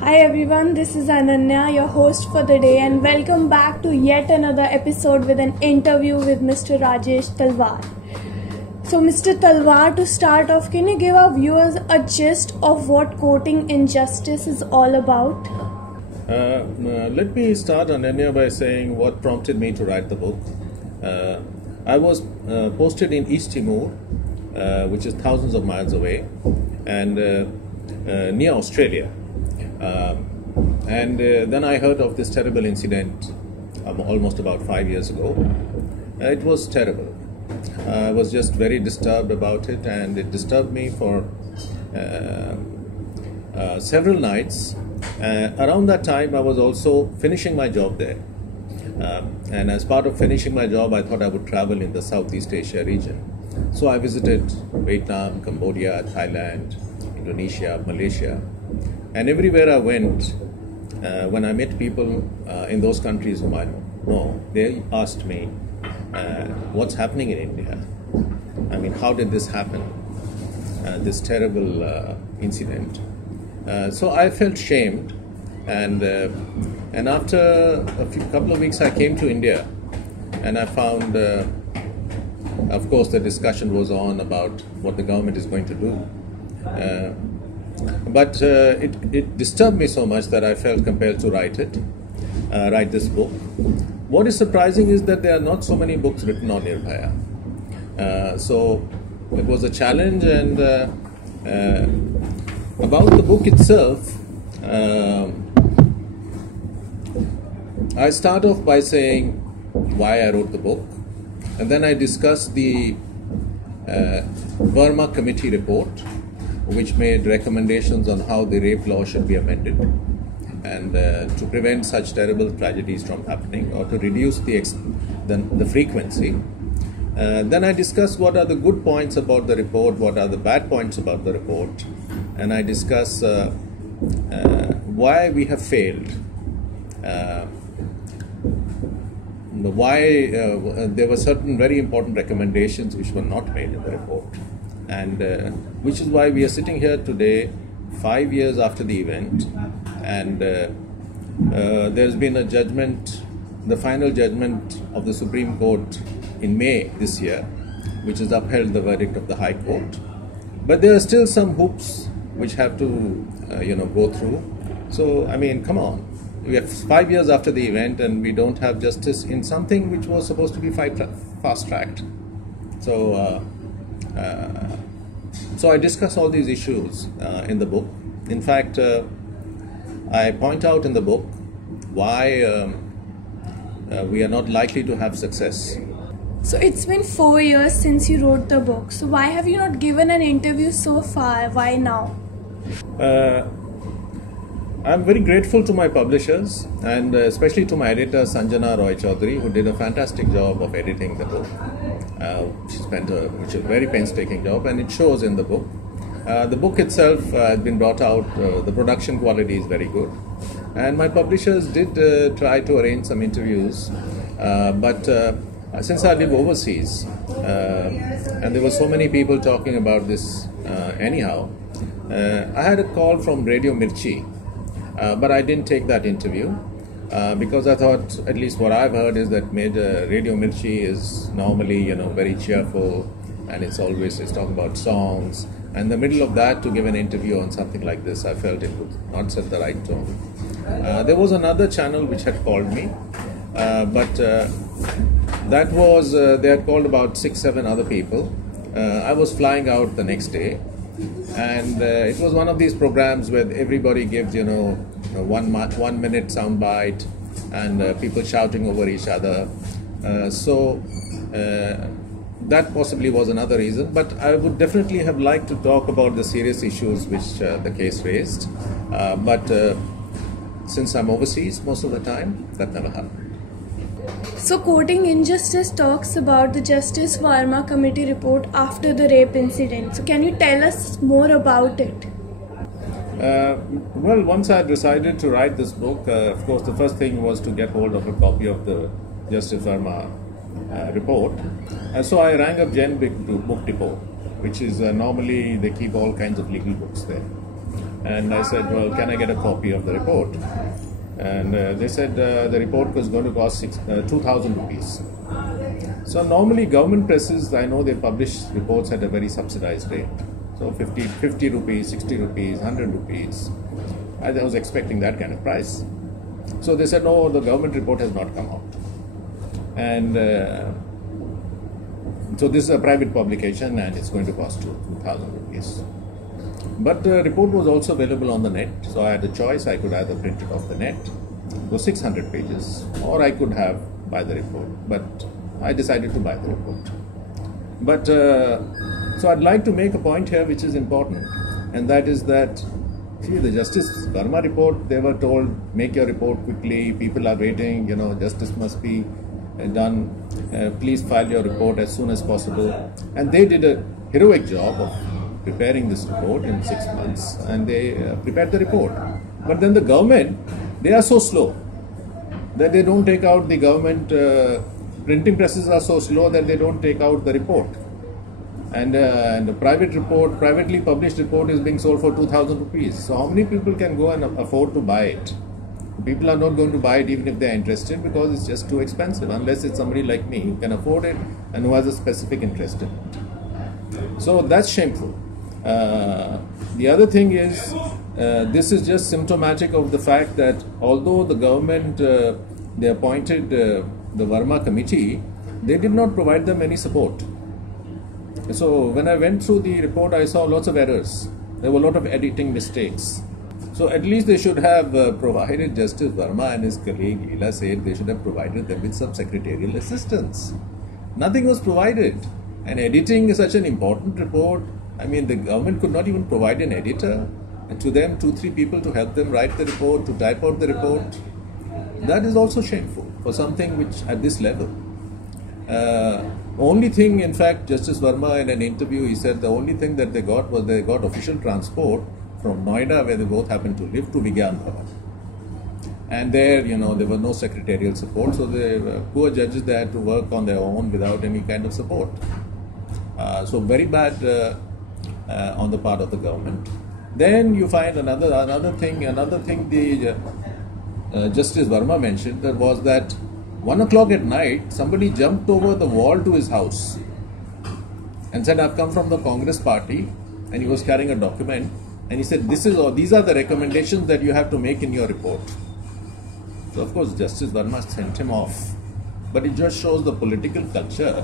Hi everyone, this is Ananya, your host for the day, and welcome back to yet another episode with an interview with Mr. Rajesh Talwar. So Mr. Talwar, to start off, can you give our viewers a gist of what courting injustice is all about? Let me start, Ananya, by saying what prompted me to write the book. I was posted in East Timor, which is thousands of miles away, and near Australia. Then I heard of this terrible incident almost about 5 years ago. It was terrible. I was just very disturbed about it, and it disturbed me for several nights. Around that time, I was also finishing my job there. And as part of finishing my job, I thought I would travel in the Southeast Asia region. So I visited Vietnam, Cambodia, Thailand, Indonesia, Malaysia. And everywhere I went, when I met people in those countries whom I know, they asked me, what's happening in India? I mean, how did this happen? This terrible incident. So I felt shamed, and after couple of weeks I came to India, and I found, of course, the discussion was on about what the government is going to do. But it disturbed me so much that I felt compelled to write this book. What is surprising is that there are not so many books written on Nirbhaya. So it was a challenge, and about the book itself, I start off by saying why I wrote the book, and then I discuss the Verma Committee report, which made recommendations on how the rape law should be amended, and to prevent such terrible tragedies from happening, or to reduce the frequency. Then I discuss what are the good points about the report, what are the bad points about the report, and I discuss why we have failed, why there were certain very important recommendations which were not made in the report. And which is why we are sitting here today, 5 years after the event, and there's been a judgment, the final judgment of the Supreme Court in May this year, which has upheld the verdict of the High Court. But there are still some hoops which have to, go through. So, I mean, come on. We are 5 years after the event, and we don't have justice in something which was supposed to be fast-tracked. So I discuss all these issues in the book. In fact, I point out in the book why we are not likely to have success. So it's been 4 years since you wrote the book. So why have you not given an interview so far? Why now? I'm very grateful to my publishers, and especially to my editor Sanjana Roy Chaudhary, who did a fantastic job of editing the book. She spent a very painstaking job, and it shows in the book. The book itself has been brought out. The production quality is very good, and my publishers did try to arrange some interviews, but since I live overseas, and there were so many people talking about this anyhow, I had a call from Radio Mirchi, but I didn't take that interview. Because I thought, at least what I've heard is that Radio Mirchi is normally, very cheerful, and it's talking about songs. And in the middle of that, to give an interview on something like this, I felt it would not set the right tone. There was another channel which had called me, but that was, they had called about 6-7 other people. I was flying out the next day, and it was one of these programs where everybody gives, 1 minute soundbite, and people shouting over each other. So that possibly was another reason. But I would definitely have liked to talk about the serious issues which the case raised. But since I'm overseas most of the time, that never happened. So courting injustice talks about the Justice Verma Committee report after the rape incident. So can you tell us more about it? Well, once I decided to write this book, of course, the first thing was to get hold of a copy of the Justice Verma report. And so I rang up Gen Book Depot, which is normally they keep all kinds of legal books there. And I said, well, can I get a copy of the report? And they said the report was going to cost 2,000 rupees. So normally government presses, I know they publish reports at a very subsidized rate. So 50 rupees, 60 rupees, 100 rupees. I was expecting that kind of price. So they said, no, the government report has not come out. And so this is a private publication and it's going to cost 2,000 rupees. But the report was also available on the net. So I had a choice. I could either print it off the net, it was 600 pages, or I could buy the report. But I decided to buy the report. But so I'd like to make a point here which is important, and that is that, see, the Justice Verma report, they were told, make your report quickly, people are waiting, justice must be done, please file your report as soon as possible. And they did a heroic job of preparing this report in 6 months, and they prepared the report. But then the government, they are so slow that they don't take out the government, printing presses are so slow that they don't take out the report. And the privately published report is being sold for 2,000 rupees. So how many people can go and afford to buy it? People are not going to buy it even if they are interested, because it's just too expensive, unless it's somebody like me who can afford it and who has a specific interest in it. So that's shameful. The other thing is, this is just symptomatic of the fact that although the government, they appointed the Verma committee, they did not provide them any support. So when I went through the report, I saw lots of errors. There were a lot of editing mistakes. So at least they should have provided Justice Verma and his colleague Leela said they should have provided them with some secretarial assistance. Nothing was provided. And editing is such an important report. I mean, the government could not even provide an editor, and to them, 2-3 people to help them write the report, to type out the report. That is also shameful for something which at this level. Only thing, in fact, Justice Verma in an interview, he said the only thing that they got was they got official transport from Noida, where they both happened to live, to Vigyan Bhavan. And there, there was no secretarial support, so the poor judges, they had to work on their own without any kind of support. So very bad on the part of the government. Then you find another thing the Justice Verma mentioned, that was that 1 o'clock at night, somebody jumped over the wall to his house and said, I've come from the Congress party, and he was carrying a document, and he said, these are the recommendations that you have to make in your report. So of course Justice Verma sent him off. But it just shows the political culture.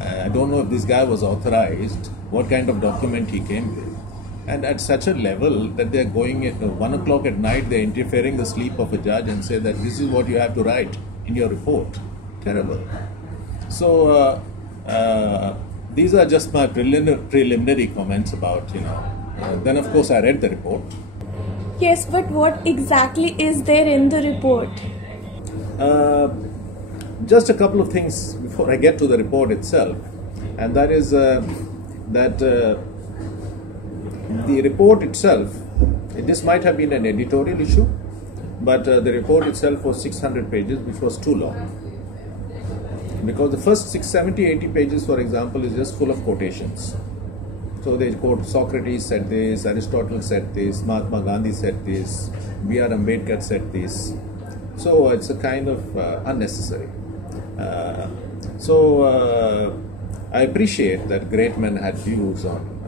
I don't know if this guy was authorized, what kind of document he came with. And at such a level that they're going at 1 o'clock at night, they're interfering the sleep of a judge and say that this is what you have to write in your report. Terrible. So these are just my preliminary comments about, then of course I read the report. Yes, but what exactly is there in the report? Just a couple of things before I get to the report itself, and that is that the report itself, this might have been an editorial issue, but the report itself was 600 pages, which was too long. Because the first 70, 80 pages, for example, is just full of quotations. So they quote Socrates said this, Aristotle said this, Mahatma Gandhi said this, B.R. Ambedkar said this. So it's a kind of unnecessary. I appreciate that great men had views on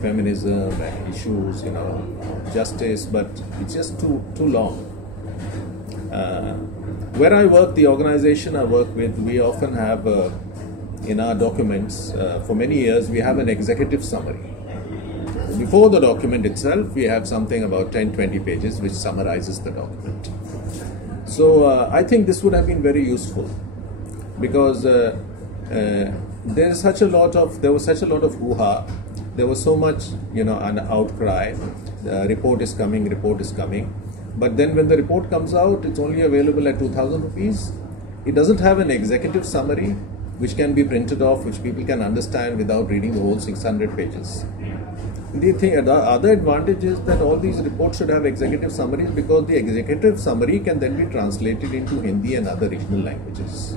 feminism and issues, justice, but it's just too long. Where I work, the organization I work with, we often have in our documents, for many years, we have an executive summary. Before the document itself, we have something about 10-20 pages which summarizes the document. So I think this would have been very useful, because there was such a lot of hoo-ha. There was so much, an outcry. The report is coming. But then when the report comes out, it's only available at 2,000 rupees. It doesn't have an executive summary which can be printed off, which people can understand without reading the whole 600 pages. The other advantage is that all these reports should have executive summaries, because the executive summary can then be translated into Hindi and other regional languages.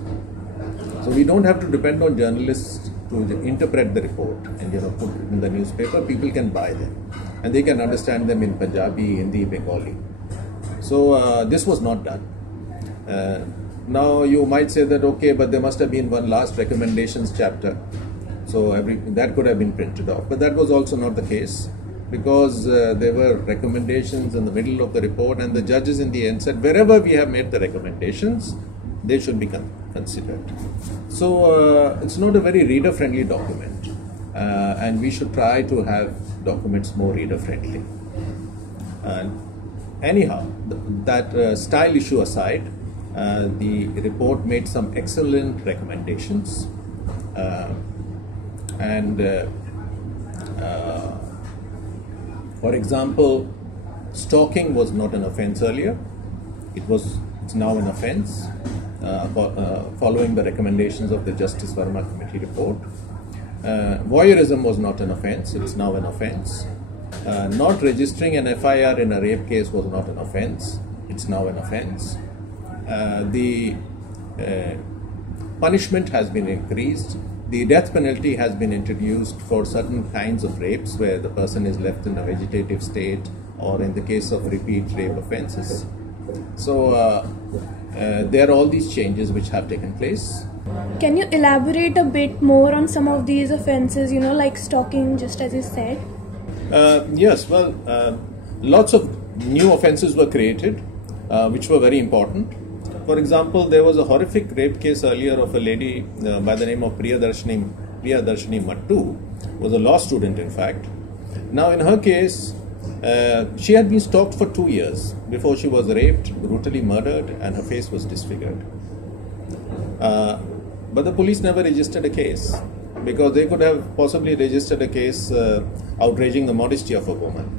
So we don't have to depend on journalists to interpret the report and put it in the newspaper, people can buy them and they can understand them in Punjabi, Hindi, Bengali. So this was not done. Now you might say that okay, but there must have been one last recommendations chapter, so that could have been printed off, but that was also not the case, because there were recommendations in the middle of the report, and the judges in the end said wherever we have made the recommendations, they should be considered. So it's not a very reader friendly document, and we should try to have documents more reader friendly. Anyhow, that style issue aside, the report made some excellent recommendations, for example, stalking was not an offence earlier. It's now an offence, following the recommendations of the Justice Verma Committee report. Voyeurism was not an offence, it's now an offence. Not registering an FIR in a rape case was not an offence, it's now an offence. The punishment has been increased. The death penalty has been introduced for certain kinds of rapes where the person is left in a vegetative state, or in the case of repeat rape offences. So there are all these changes which have taken place. Can you elaborate a bit more on some of these offences, like stalking, just as you said? Yes, well, lots of new offences were created, which were very important. For example, there was a horrific rape case earlier of a lady by the name of Priyadarshini Mattu, was a law student in fact. Now in her case, she had been stalked for 2 years before she was raped, brutally murdered, and her face was disfigured. But the police never registered a case, because they could have possibly registered a case outraging the modesty of a woman.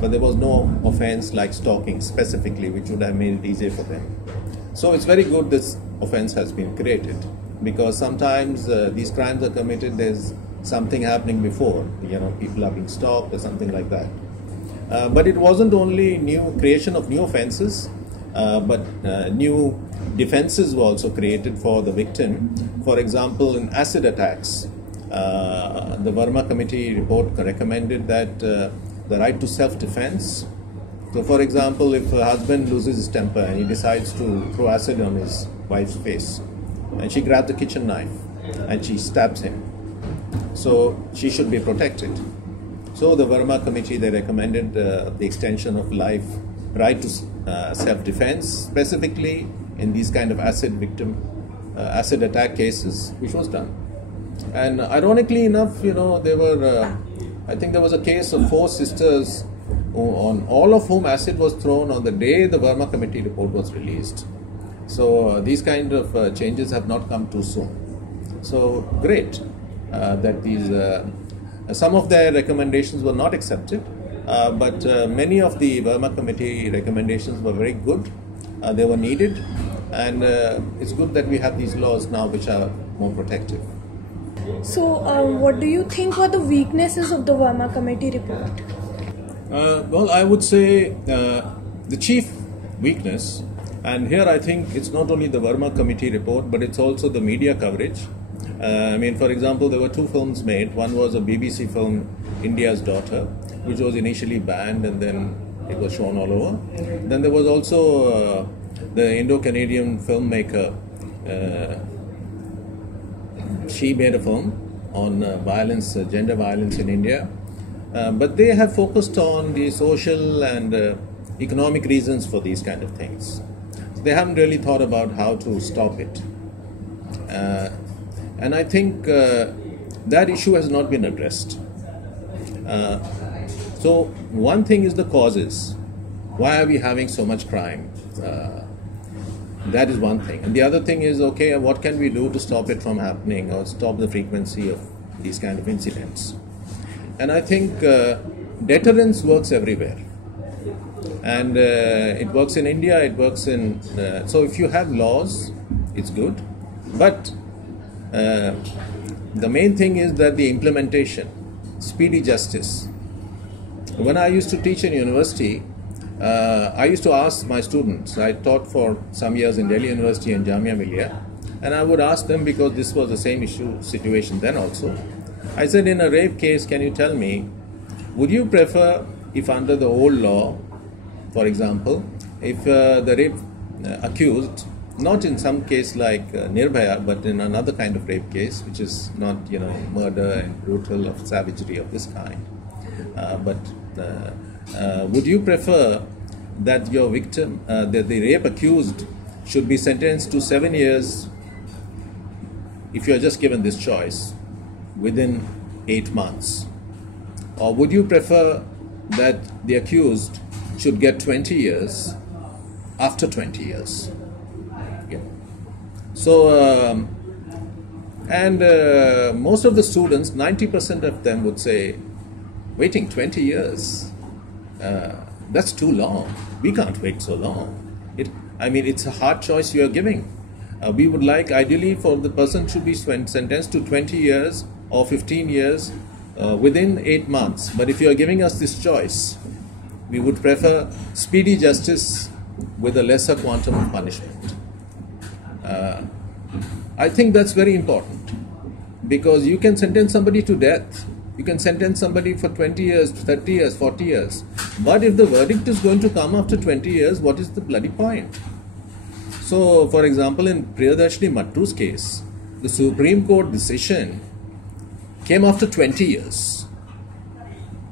But there was no offence like stalking specifically, which would have made it easier for them. So it's very good this offence has been created, because sometimes these crimes are committed, there's something happening before, people are being stalked or something like that. But it wasn't only creation of new offences, but new defences were also created for the victim. For example, in acid attacks, the Verma Committee report recommended that the right to self-defense. So for example, if a husband loses his temper and he decides to throw acid on his wife's face, and she grabs the kitchen knife and she stabs him, so she should be protected. So the Verma Committee, they recommended the extension of life right to self-defense, specifically in these kind of acid attack cases, which was done. And ironically enough, I think there was a case of 4 sisters on all of whom acid was thrown on the day the Verma Committee report was released. So these kind of changes have not come too soon. So great that these some of their recommendations were not accepted, but many of the Verma Committee recommendations were very good. They were needed, and it's good that we have these laws now which are more protective. So what do you think were the weaknesses of the Verma Committee report? Well, I would say the chief weakness, and here I think it's not only the Verma Committee report, but it's also the media coverage. For example, there were 2 films made. One was a BBC film, India's Daughter, which was initially banned and then it was shown all over. Then there was also the Indo-Canadian filmmaker. She made a film on violence, gender violence in India. But they have focused on the social and economic reasons for these kind of things. They haven't really thought about how to stop it. And I think that issue has not been addressed. So one thing is the causes. Why are we having so much crime? That is one thing. And the other thing is, okay, what can we do to stop it from happening or stop the frequency of these kind of incidents? And I think deterrence works everywhere. And it works in India, it works in... so if you have laws, it's good. But the main thing is that the implementation, speedy justice. When I used to teach in university, I used to ask my students, I taught for some years in Delhi University and Jamia Millia, And I would ask them, because this was the same situation then also. I said, in a rape case, can you tell me, would you prefer if under the old law, for example, if the rape accused, not in some case like Nirbhaya, but in another kind of rape case, which is not, murder and brutal of savagery of this kind, would you prefer that your victim, that the rape accused should be sentenced to 7 years if you are just given this choice within 8 months? Or would you prefer that the accused should get 20 years after 20 years? Yeah. So, most of the students, 90% of them would say, waiting 20 years, that's too long. We can't wait so long. It's a hard choice you are giving. We would like, ideally, for the person to be sentenced to 20 years or 15 years within 8 months. But if you are giving us this choice, we would prefer speedy justice with a lesser quantum of punishment. I think that's very important, because you can sentence somebody to death. You can sentence somebody for 20 years, 30 years, 40 years. But if the verdict is going to come after 20 years, what is the bloody point? So, for example, in Priyadarshini Mattu's case, the Supreme Court decision came after 20 years.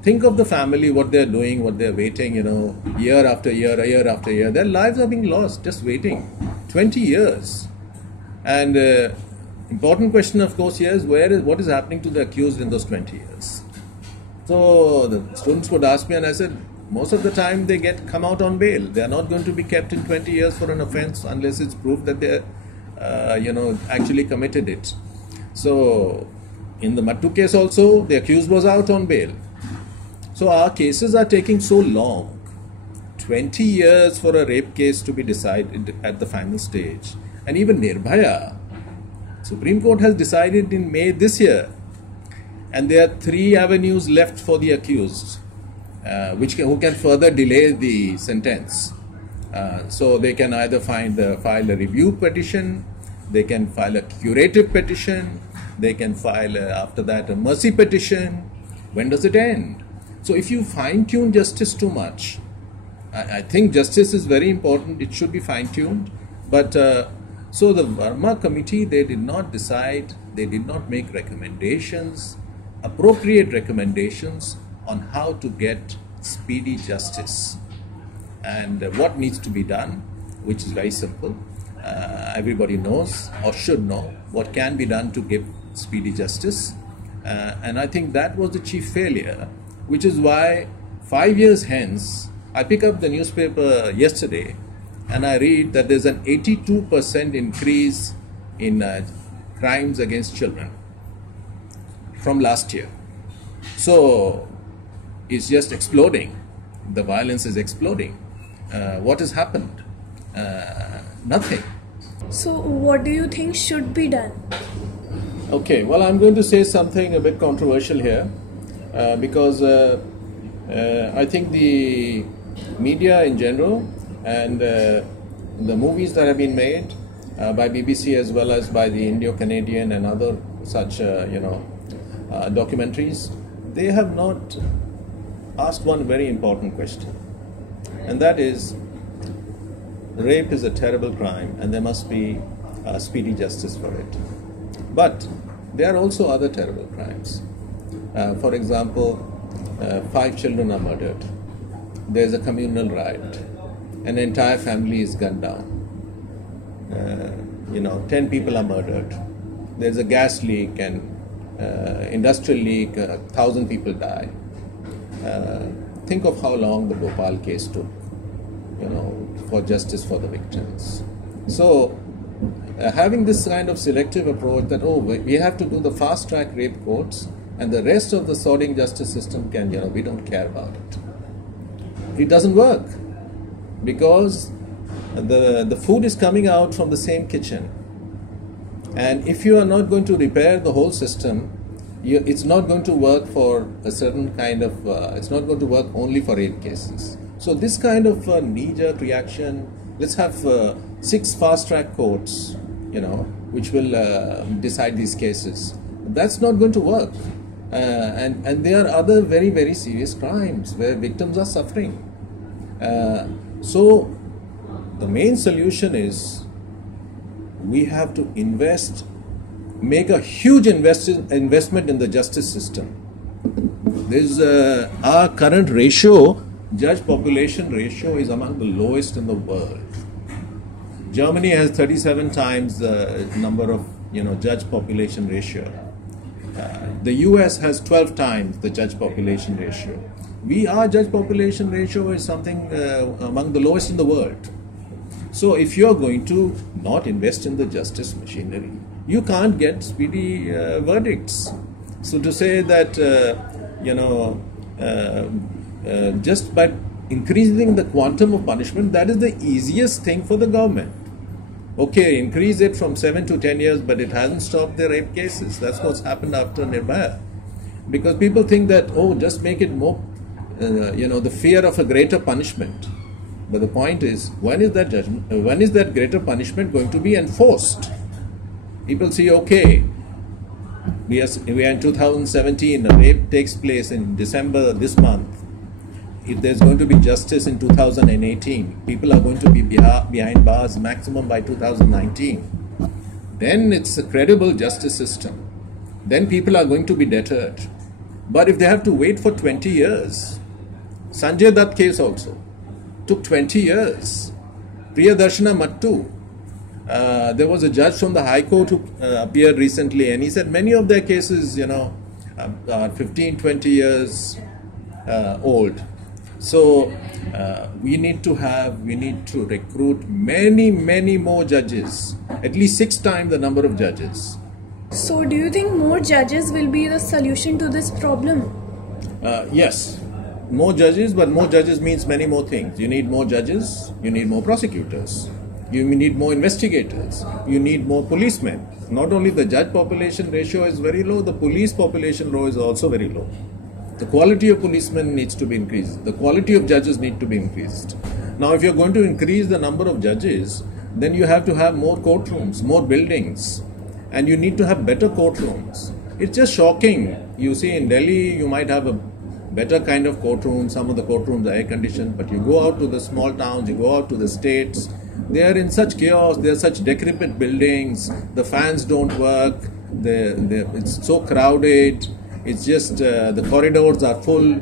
Think of the family, what they're doing, what they're waiting, year after year after year. Their lives are being lost just waiting. 20 years. And important question, of course, here is what is happening to the accused in those 20 years? So the students would ask me, and I said, most of the time they come out on bail. They are not going to be kept in 20 years for an offense unless it's proved that they, actually committed it. So in the Mattu case also, the accused was out on bail. So our cases are taking so long. 20 years for a rape case to be decided at the final stage. And even Nirbhaya, Supreme Court has decided in May this year, and there are 3 avenues left for the accused, who can further delay the sentence. So they can either file a review petition, they can file a curative petition, they can file after that a mercy petition. When does it end? So if you fine-tune justice too much, I think justice is very important, it should be fine-tuned, but so the Verma committee, they did not decide, they did not make recommendations, appropriate recommendations on how to get speedy justice and what needs to be done, which is very simple. Everybody knows or should know what can be done to give speedy justice, and I think that was the chief failure, which is why 5 years hence, I pick up the newspaper yesterday and I read that there's an 82% increase in crimes against children from last year. So it's just exploding. The violence is exploding. What has happened? Nothing. So what do you think should be done? Okay, well, I'm going to say something a bit controversial here, because I think the media in general and the movies that have been made by BBC as well as by the Indo-Canadian and other such documentaries, they have not asked one very important question, and that is, rape is a terrible crime and there must be speedy justice for it. But there are also other terrible crimes. For example, 5 children are murdered. There's a communal riot. An entire family is gunned down. 10 people are murdered. There's a gas leak and industrial leak, 1,000 people die. Think of how long the Bhopal case took, for justice for the victims. So, having this kind of selective approach that, we have to do the fast-track rape courts and the rest of the sorting justice system can, we don't care about it. It doesn't work, because the food is coming out from the same kitchen. And if you are not going to repair the whole system, it's not going to work for a certain kind of, it's not going to work only for rape cases. So this kind of knee-jerk reaction, let's have 6 fast-track courts, which will decide these cases. That's not going to work. And there are other very, very serious crimes where victims are suffering. So the main solution is we have to make a huge investment in the justice system. There's our current ratio, judge population ratio, is among the lowest in the world. Germany has 37 times the number of judge population ratio. The US has 12 times the judge population ratio. Our judge population ratio is something among the lowest in the world. So if you're going to not invest in the justice machinery, you can't get speedy verdicts. So to say that just by increasing the quantum of punishment, that is the easiest thing for the government. Okay, increase it from 7 to 10 years, but it hasn't stopped the rape cases. That's what's happened after Nirbhaya. Because people think that, just make it more, the fear of a greater punishment. But the point is, when is that greater punishment going to be enforced? People see, okay, we are in 2017, a rape takes place in December this month. If there's going to be justice in 2018, people are going to be behind bars maximum by 2019. Then it's a credible justice system. Then people are going to be deterred. But if they have to wait for 20 years, Sanjay Dutt case also took 20 years. Priyadarshana Mattu, there was a judge from the High Court who appeared recently, and he said many of their cases, are 15, 20 years old. So we need to recruit many more judges, at least 6 times the number of judges. So do you think more judges will be the solution to this problem? Yes, more judges, but more judges means many more things. You need more judges, you need more prosecutors, you need more investigators, you need more policemen. Not only the judge population ratio is very low, the police population ratio is also very low. The quality of policemen needs to be increased. The quality of judges need to be increased. Now, if you're going to increase the number of judges, then you have to have more courtrooms, more buildings, and you need to have better courtrooms. It's just shocking. You see, in Delhi, you might have a better kind of courtroom. Some of the courtrooms are air-conditioned, but you go out to the small towns, you go out to the states, they are in such chaos, they are such decrepit buildings, the fans don't work, it's so crowded. It's just the corridors are full.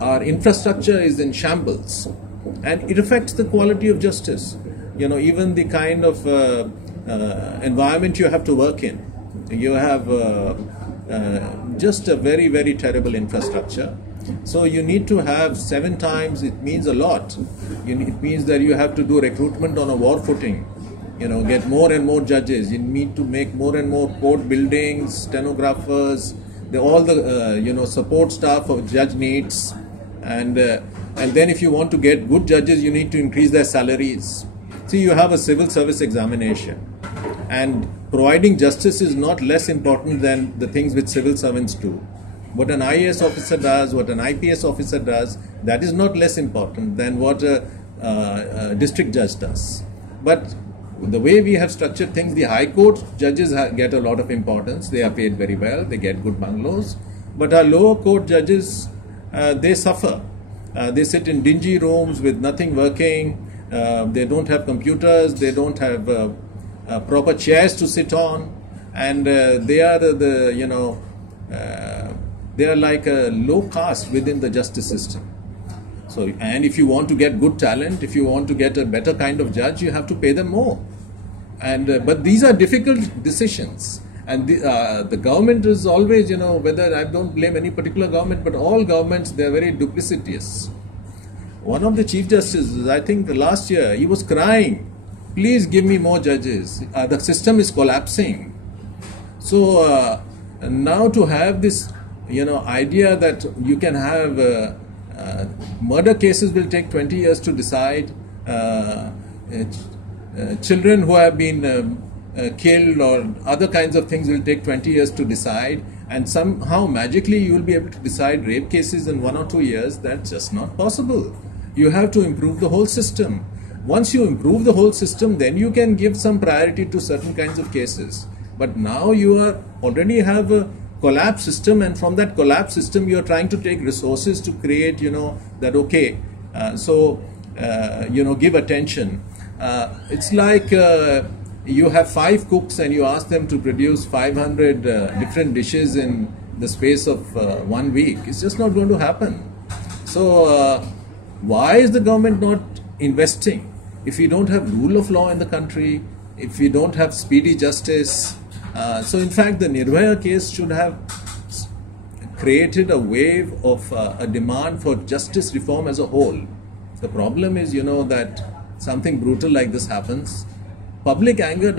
Our infrastructure is in shambles, and it affects the quality of justice. Even the kind of environment you have to work in. You have just a very, very terrible infrastructure. So you need to have 7 times. It means a lot. It means that you have to do recruitment on a war footing. Get more and more judges. You need to make more and more court buildings, stenographers, all the support staff of judge needs, and then if you want to get good judges, you need to increase their salaries. See, you have a civil service examination, and providing justice is not less important than the things which civil servants do. What an IAS officer does, what an IPS officer does, that is not less important than what a district judge does. But the way we have structured things, the High Court judges get a lot of importance. They are paid very well. They get good bungalows. But our lower court judges, they suffer. They sit in dingy rooms with nothing working. They don't have computers. They don't have proper chairs to sit on. And they are they are like a low caste within the justice system. So, and if you want to get good talent, if you want to get a better kind of judge, you have to pay them more. And but these are difficult decisions. And the government is always, whether I don't blame any particular government, but all governments, they are very duplicitous. One of the Chief Justices, I think last year, he was crying, please give me more judges. The system is collapsing. So now to have this, idea that you can have murder cases will take 20 years to decide, children who have been killed or other kinds of things will take 20 years to decide, and somehow magically you will be able to decide rape cases in 1 or 2 years. That's just not possible. You have to improve the whole system. once you improve the whole system, then you can give some priority to certain kinds of cases. But now you are already have a collapsed system, and from that collapsed system you are trying to take resources to create, that okay, give attention. It's like you have 5 cooks and you ask them to produce 500 different dishes in the space of 1 week. It's just not going to happen. So why is the government not investing? If we don't have rule of law in the country, if we don't have speedy justice, so in fact the Nirbhaya case should have created a wave of a demand for justice reform as a whole. The problem is, that something brutal like this happens. Public anger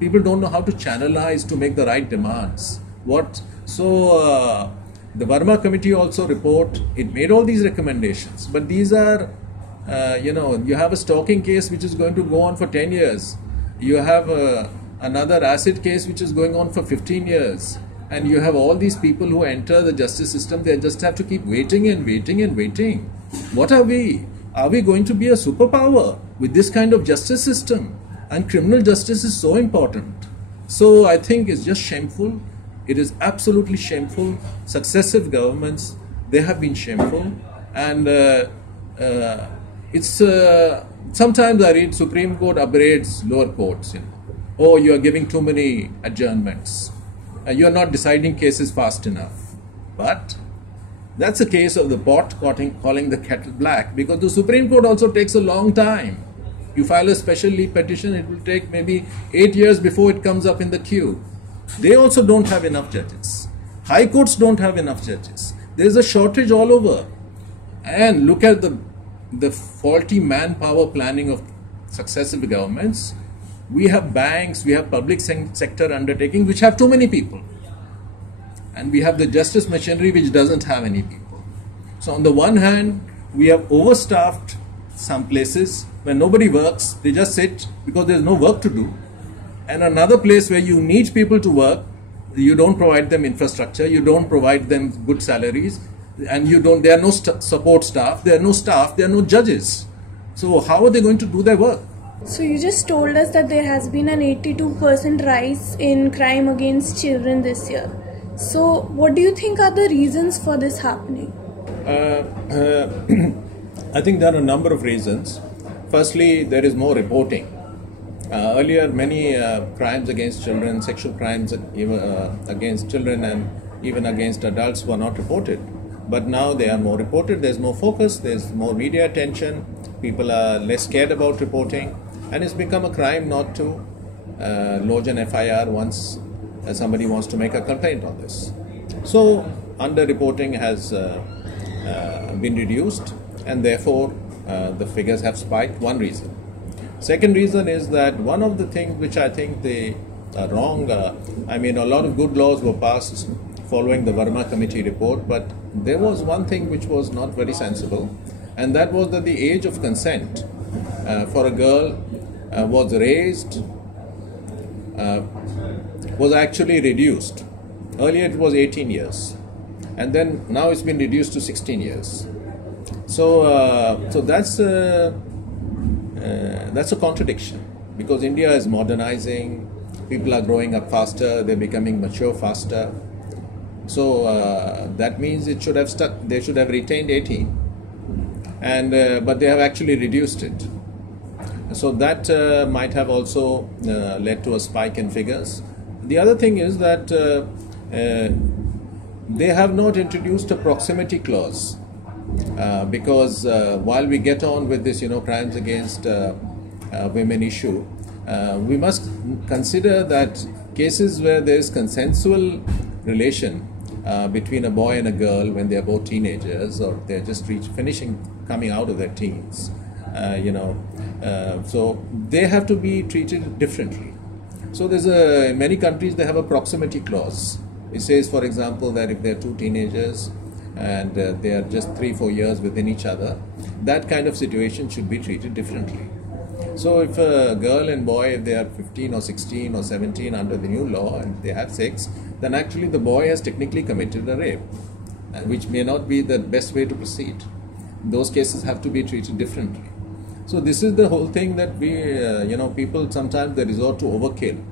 people don't know how to channelize to make the right demands. The Verma committee also report, it made all these recommendations, but these are, you have a stalking case which is going to go on for 10 years. You have another acid case which is going on for 15 years. And you have all these people who enter the justice system, they just have to keep waiting and waiting and waiting. What are we? Are we going to be a superpower with this kind of justice system? And criminal justice is so important. So I think it's just shameful. It is absolutely shameful. Successive governments, they have been shameful. And sometimes I read Supreme Court upgrades lower courts. Oh, you are giving too many adjournments. You are not deciding cases fast enough. But that's a case of the pot calling the kettle black, because the Supreme Court also takes a long time. You file a special leave petition, it will take maybe 8 years before it comes up in the queue. They also don't have enough judges. High courts don't have enough judges. There is a shortage all over. And look at the faulty manpower planning of successive governments. We have banks, we have public sector undertakings which have too many people. And we have the justice machinery which doesn't have any people. So on the one hand, we have overstaffed some places where nobody works, they just sit because there's no work to do. And another place where you need people to work, you don't provide them infrastructure, you don't provide them good salaries, and there are no support staff, there are no staff, there are no judges. So how are they going to do their work? So you just told us that there has been an 82% rise in crime against children this year. So what do you think are the reasons for this happening? I think there are a number of reasons. Firstly, there is more reporting. Earlier, many crimes against children, sexual crimes against children and even against adults were not reported. But now they are more reported, there's more focus, there's more media attention, people are less scared about reporting. And it's become a crime not to lodge an FIR once somebody wants to make a complaint on this. So, under-reporting has been reduced, and therefore the figures have spiked. One reason. Second reason is that one of the things which I think they are wrong, a lot of good laws were passed following the Verma committee report, but there was one thing which was not very sensible, and that was that the age of consent for a girl was actually reduced. Earlier it was 18 years, and then now it's been reduced to 16 years. So that's a contradiction, because India is modernizing, people are growing up faster, they're becoming mature faster. So that means it should have they should have retained 18, but they have actually reduced it. So that might have also led to a spike in figures. The other thing is that they have not introduced a proximity clause, because while we get on with this, crimes against women issue, we must consider that cases where there is consensual relation between a boy and a girl when they are both teenagers, or they're just coming out of their teens, so they have to be treated differently. So in many countries they have a proximity clause. It says, for example, that if they're two teenagers and they are just 3-4 years within each other, that kind of situation should be treated differently. So if a girl and boy, if they are 15 or 16 or 17 under the new law and they have sex, then actually the boy has technically committed a rape, which may not be the best way to proceed. those cases have to be treated differently. So this is the whole thing that we, people sometimes they resort to overkill.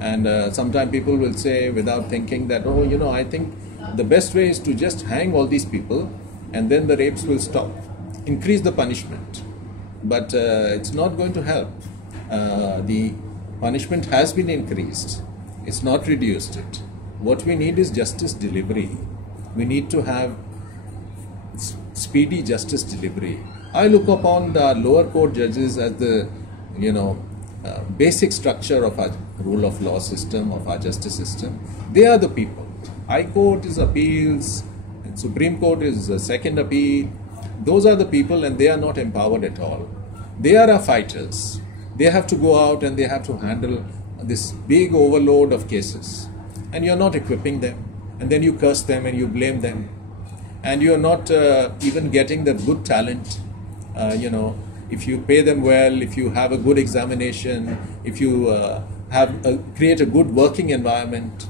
And sometimes people will say without thinking that, I think the best way is to just hang all these people and then the rapes will stop. Increase the punishment. But it's not going to help. The punishment has been increased. It's not reduced it. What we need is justice delivery. We need to have speedy justice delivery. I look upon the lower court judges as the, basic structure of our rule of law system, of our justice system. They are the people. High Court is appeals, and Supreme Court is a second appeal. Those are the people, and they are not empowered at all. They are our fighters. They have to go out and they have to handle this big overload of cases. And you're not equipping them. And then you curse them and you blame them. And you're not even getting the good talent. If you pay them well, if you have a good examination, if you create a good working environment,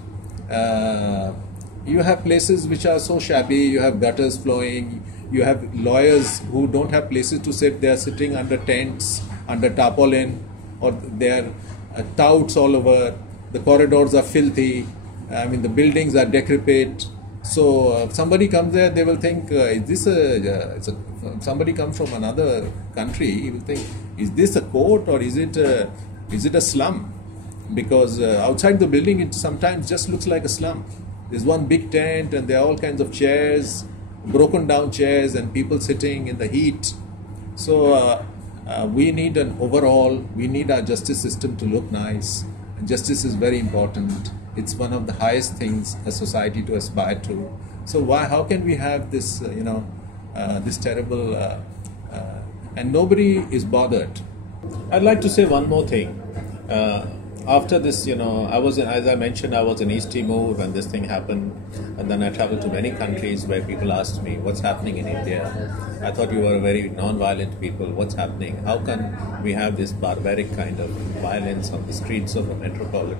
you have places which are so shabby, you have gutters flowing, you have lawyers who don't have places to sit, they are sitting under tents, under tarpaulin, or they are touts all over, the corridors are filthy, the buildings are decrepit. So if somebody comes there, they will think, somebody comes from another country, he will think, is this a court or is it a slum? Because outside the building, it sometimes just looks like a slum. There's one big tent and there are all kinds of chairs, broken down chairs and people sitting in the heat. So we need we need our justice system to look nice. And justice is very important. It's one of the highest things a society to aspire to. So how can we have this, this terrible, and nobody is bothered. I'd like to say one more thing. After this, as I mentioned, I was in East Timor when this thing happened, and then I traveled to many countries where people asked me, what's happening in India? I thought you were a very non-violent people. What's happening? How can we have this barbaric kind of violence on the streets of a metropolitan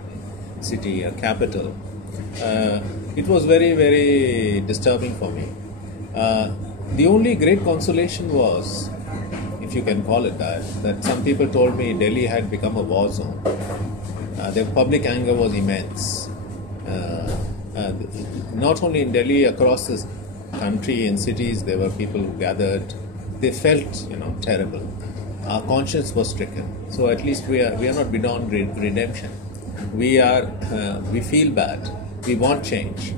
city, a capital? It was very, very disturbing for me. The only great consolation was, if you can call it that some people told me Delhi had become a war zone. The public anger was immense. Not only in Delhi, across this country, in cities, there were people who gathered. They felt, terrible. Our conscience was stricken. So at least we are not beyond redemption. We feel bad. We want change.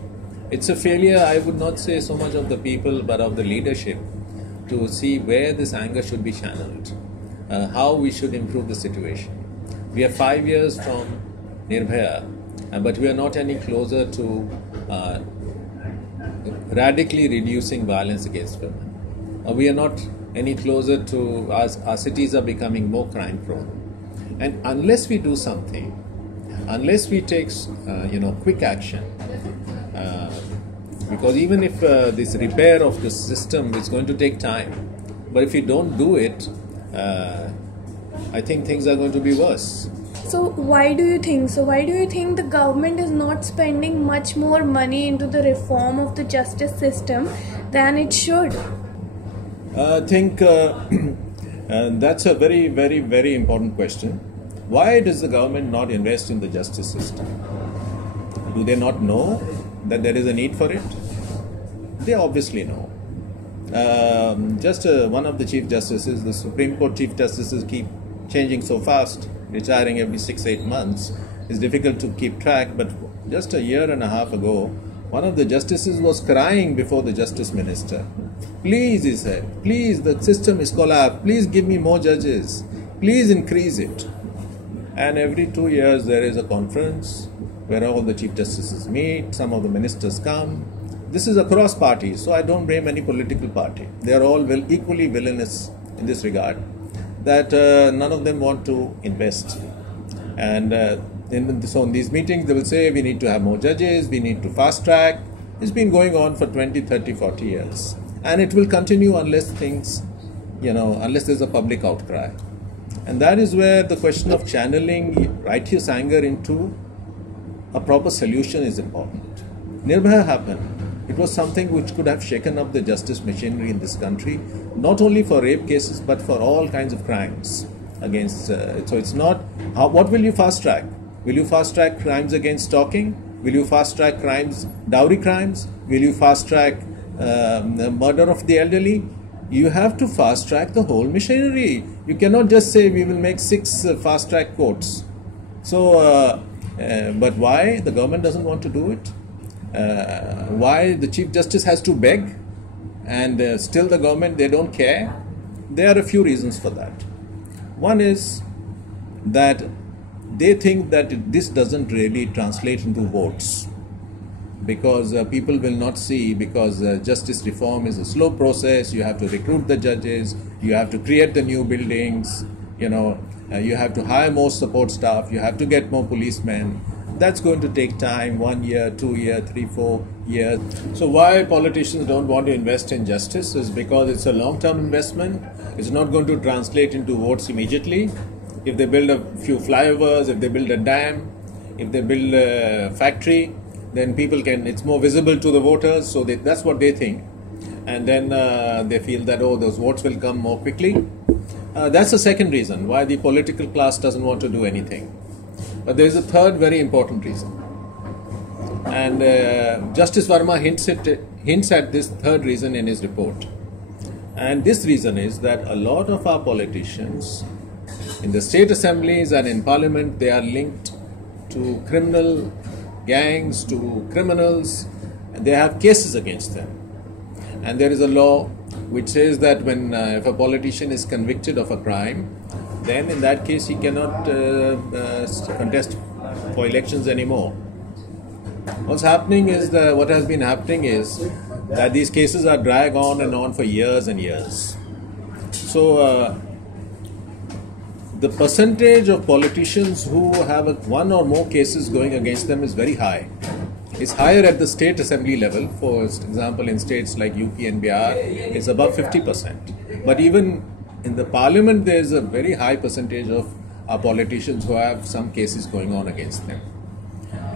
It's a failure, I would not say so much of the people, but of the leadership, to see where this anger should be channeled, how we should improve the situation. We are 5 years from Nirbhaya, but we are not any closer to radically reducing violence against women. We are not any closer to, our cities are becoming more crime prone. And unless we do something, unless we take quick action, because even if this repair of the system is going to take time, but if we don't do it, I think things are going to be worse. So why do you think the government is not spending much more money into the reform of the justice system than it should? I think that's a very, very, very important question. Why does the government not invest in the justice system? Do they not know that there is a need for it? They obviously know. Just one of the Chief Justices, the Supreme Court Chief Justices keep changing so fast, retiring every 6-8 months. It's difficult to keep track, but just a year and a half ago, one of the justices was crying before the Justice Minister. Please, he said, please, the system is collapsed. Please give me more judges. Please increase it. And every 2 years there is a conference where all the Chief Justices meet, some of the ministers come. This is across parties, so I don't blame any political party. They are all equally villainous in this regard, that none of them want to invest. And so in these meetings they will say we need to have more judges, we need to fast track. It's been going on for 20, 30, 40 years. And it will continue unless things, unless there's a public outcry. And that is where the question of channeling righteous anger into a proper solution is important. Nirbhaya happened. It was something which could have shaken up the justice machinery in this country. not only for rape cases but for all kinds of crimes against. So it's not what will you fast track? Will you fast track crimes against stalking? Will you fast track crimes, dowry crimes? Will you fast track the murder of the elderly? You have to fast track the whole machinery. You cannot just say we will make 6 fast track courts. So, but why the government doesn't want to do it? Why the Chief Justice has to beg, and still the government, they don't care? There are a few reasons for that. One is that they think that this doesn't really translate into votes, because people will not see, because justice reform is a slow process. You have to recruit the judges, you have to create the new buildings, you have to hire more support staff, you have to get more policemen. That's going to take time, 1 year, 2 years, 3, 4 years. So why politicians don't want to invest in justice is because it's a long-term investment. It's not going to translate into votes immediately. If they build a few flyovers, if they build a dam, if they build a factory, then people can, it's more visible to the voters, so that's what they think. And then they feel that, those votes will come more quickly. That's the second reason why the political class doesn't want to do anything. But there is a third very important reason. And Justice Verma hints at this third reason in his report. And this reason is that a lot of our politicians in the state assemblies and in parliament, they are linked to criminal gangs, to criminals, and they have cases against them. And there is a law which says that when if a politician is convicted of a crime, then in that case he cannot contest for elections anymore. What has been happening is that these cases are dragged on and on for years and years. So the percentage of politicians who have one or more cases going against them is very high. It's higher at the state assembly level. For example, in states like UP and Bihar, it's above 50%. But even in the parliament, there is a very high percentage of our politicians who have some cases going on against them.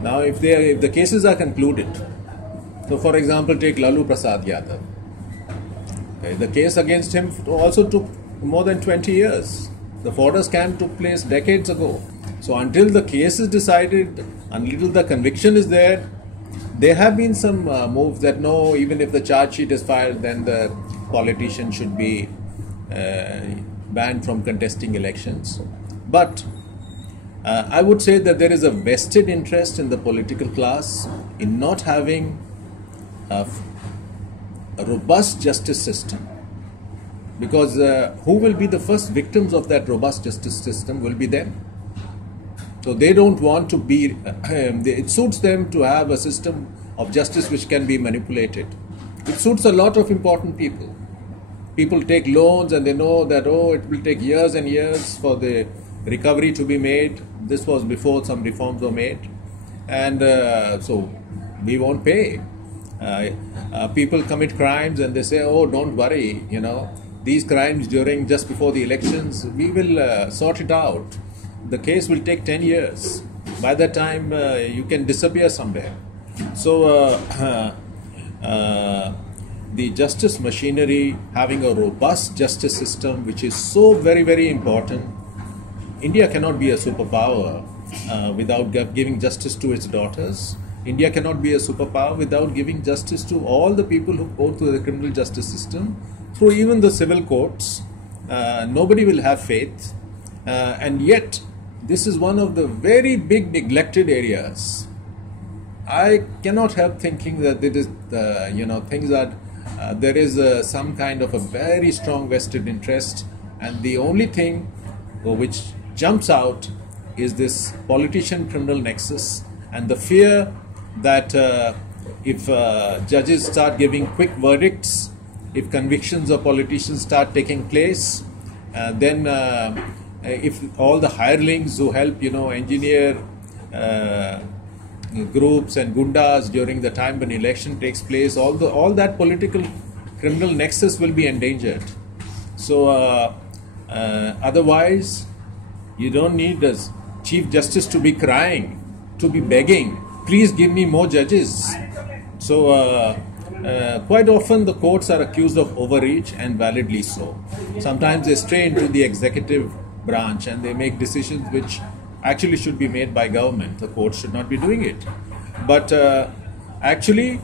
Now, if the cases are concluded, so for example, take Lalu Prasad Yadav. Okay, the case against him also took more than 20 years. The Fodder scam took place decades ago. So until the case is decided, until the conviction is there have been some moves that no, even if the charge sheet is filed, then the politician should be banned from contesting elections. But I would say that there is a vested interest in the political class in not having a robust justice system. Because who will be the first victims of that robust justice system will be them. So they don't want to be, it suits them to have a system of justice which can be manipulated. It suits a lot of important people. People take loans and they know that, it will take years and years for the recovery to be made. This was before some reforms were made. And so we won't pay. People commit crimes and they say, don't worry, these crimes just before the elections, we will sort it out. The case will take 10 years. By that time, you can disappear somewhere. So, the justice machinery, having a robust justice system, which is so very, very important. India cannot be a superpower without giving justice to its daughters. India cannot be a superpower without giving justice to all the people who go through the criminal justice system, through even the civil courts. Nobody will have faith. And yet, this is one of the very big neglected areas. I cannot help thinking that it is, things that there is some kind of a very strong vested interest, and the only thing which jumps out is this politician-criminal nexus, and the fear that if judges start giving quick verdicts, if convictions of politicians start taking place, then if all the hirelings who help, engineer groups and gundas during the time when election takes place, all that political criminal nexus will be endangered. So otherwise, you don't need the Chief Justice to be crying, to be begging, please give me more judges. So quite often the courts are accused of overreach, and validly so. Sometimes they stray into the executive branch and they make decisions which actually should be made by government. The courts should not be doing it. But actually,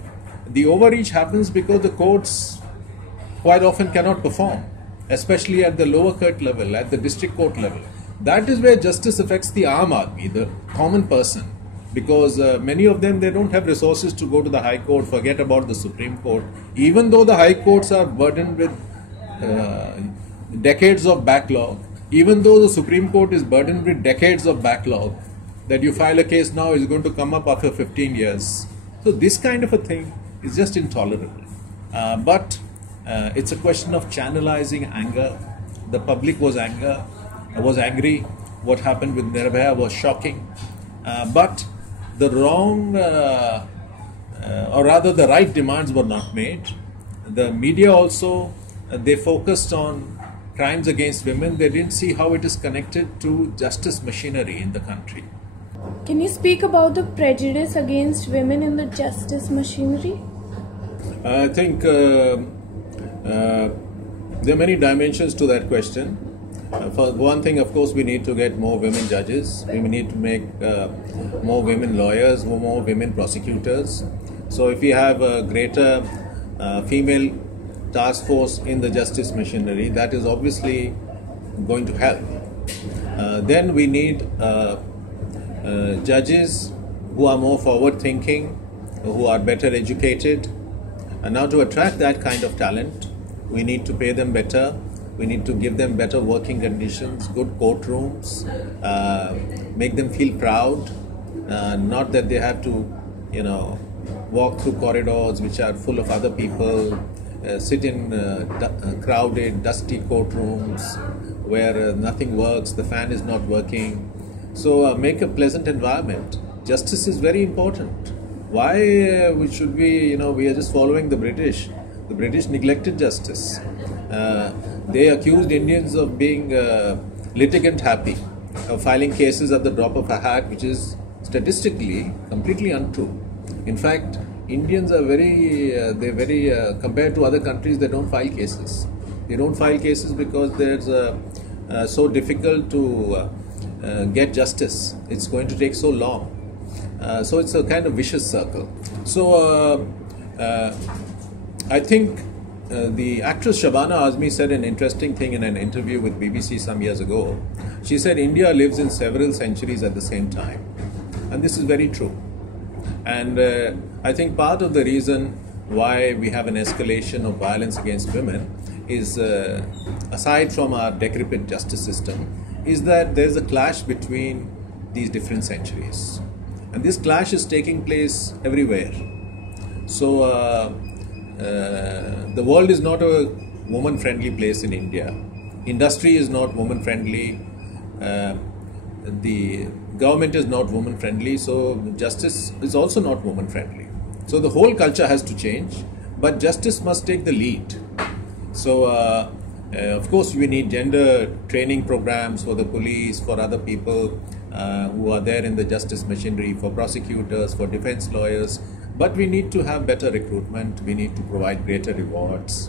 the overreach happens because the courts quite often cannot perform, especially at the lower court level, at the district court level. That is where justice affects the aam aadmi, the common person, because many of them, they don't have resources to go to the High Court, forget about the Supreme Court. Even though the High Courts are burdened with decades of backlog, even though the Supreme Court is burdened with decades of backlog, that you file a case now is going to come up after 15 years. So this kind of a thing is just intolerable. But it's a question of channelizing anger. The public was angry. What happened with Nirbhaya was shocking. But the wrong, or rather the right demands were not made. The media also, they focused on crimes against women. They didn't see how it is connected to justice machinery in the country. Can you speak about the prejudice against women in the justice machinery? I think there are many dimensions to that question. For one thing, of course, we need to get more women judges. We need to make more women lawyers, more women prosecutors. So if we have a greater female task force in the justice machinery, that is obviously going to help. Then we need judges who are more forward thinking, who are better educated. And now to attract that kind of talent, we need to pay them better. We need to give them better working conditions, good courtrooms, make them feel proud, not that they have to, walk through corridors which are full of other people, sit in crowded, dusty courtrooms where nothing works, the fan is not working. So make a pleasant environment. Justice is very important. Why should we are just following the British. The British neglected justice. They accused Indians of being litigant happy, of filing cases at the drop of a hat, which is statistically completely untrue. In fact, Indians are very compared to other countries, they don't file cases. They don't file cases because there's so difficult to get justice. It's going to take so long. So it's a kind of vicious circle. So I think the actress Shabana Azmi said an interesting thing in an interview with BBC some years ago. She said India lives in several centuries at the same time. And this is very true. And I think part of the reason why we have an escalation of violence against women is, aside from our decrepit justice system, is that there's a clash between these different centuries. And this clash is taking place everywhere. So the world is not a woman-friendly place in India. Industry is not woman-friendly. The government is not woman-friendly. So justice is also not woman-friendly. So the whole culture has to change. But justice must take the lead. So of course we need gender training programs for the police, for other people who are there in the justice machinery, for prosecutors, for defense lawyers. But we need to have better recruitment. We need to provide greater rewards.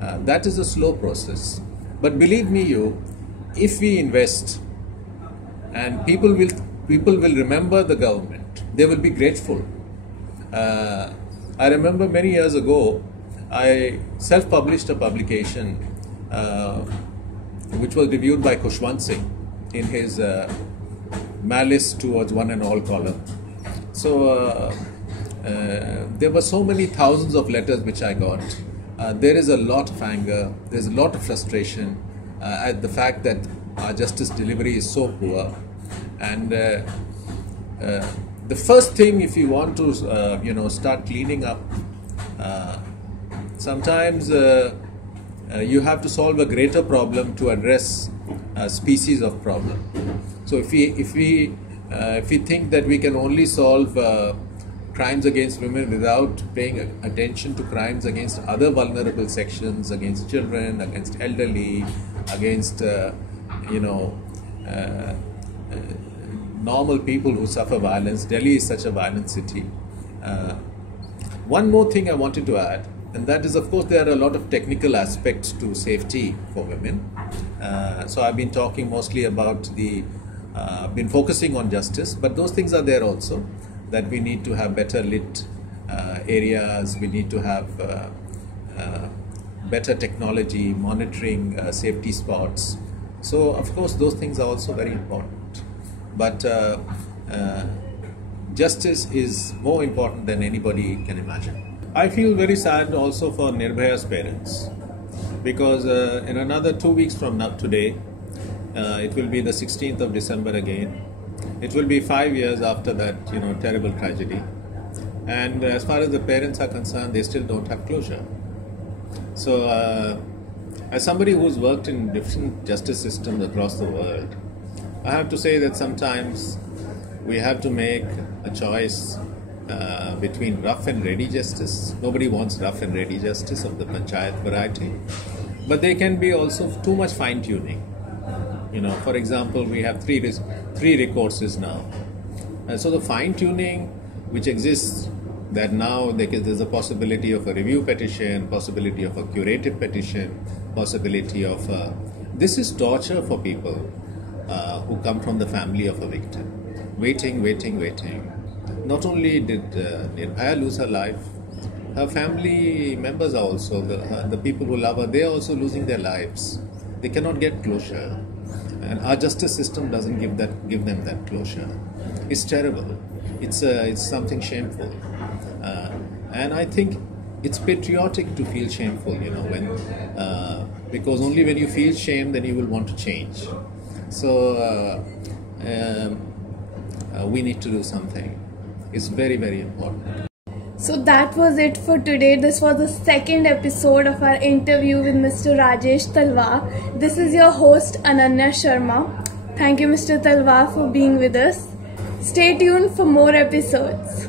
That is a slow process. But believe me, if we invest, and people will remember the government, they will be grateful. I remember many years ago, I self-published a publication which was reviewed by Khushwant Singh in his Malice Towards One and All column. So there were so many thousands of letters which I got. There is a lot of anger, there's a lot of frustration at the fact that our justice delivery is so poor. And the first thing, if you want to start cleaning up, sometimes you have to solve a greater problem to address a species of problem. So if we think that we can only solve crimes against women without paying attention to crimes against other vulnerable sections, against children, against elderly, against normal people who suffer violence. Delhi is such a violent city. One more thing I wanted to add, and that is, of course, there are a lot of technical aspects to safety for women. So I've been talking mostly about been focusing on justice, but those things are there also, that we need to have better lit areas, we need to have better technology, monitoring safety spots. So of course those things are also very important. But justice is more important than anybody can imagine. I feel very sad also for Nirbhaya's parents, because in another 2 weeks from now today, it will be the 16th of December again. It will be 5 years after that, terrible tragedy. And as far as the parents are concerned, they still don't have closure. So, as somebody who's worked in different justice systems across the world, I have to say that sometimes we have to make a choice between rough and ready justice. Nobody wants rough and ready justice of the panchayat variety. But there can be also too much fine-tuning. For example, we have three recourses now. And so the fine-tuning which exists, that now there's a possibility of a review petition, possibility of a curative petition, possibility of this is torture for people who come from the family of a victim. Waiting. Not only did Nirbhaya lose her life, her family members are also, the people who love her, they are also losing their lives. They cannot get closure. And our justice system doesn't give them that closure. It's terrible. It's something shameful. And I think it's patriotic to feel shameful, because only when you feel shame, then you will want to change. So we need to do something. It's very, very important. So that was it for today. This was the second episode of our interview with Mr. Rajesh Talwar. This is your host Ananya Sharma. Thank you, Mr. Talwar, for being with us. Stay tuned for more episodes.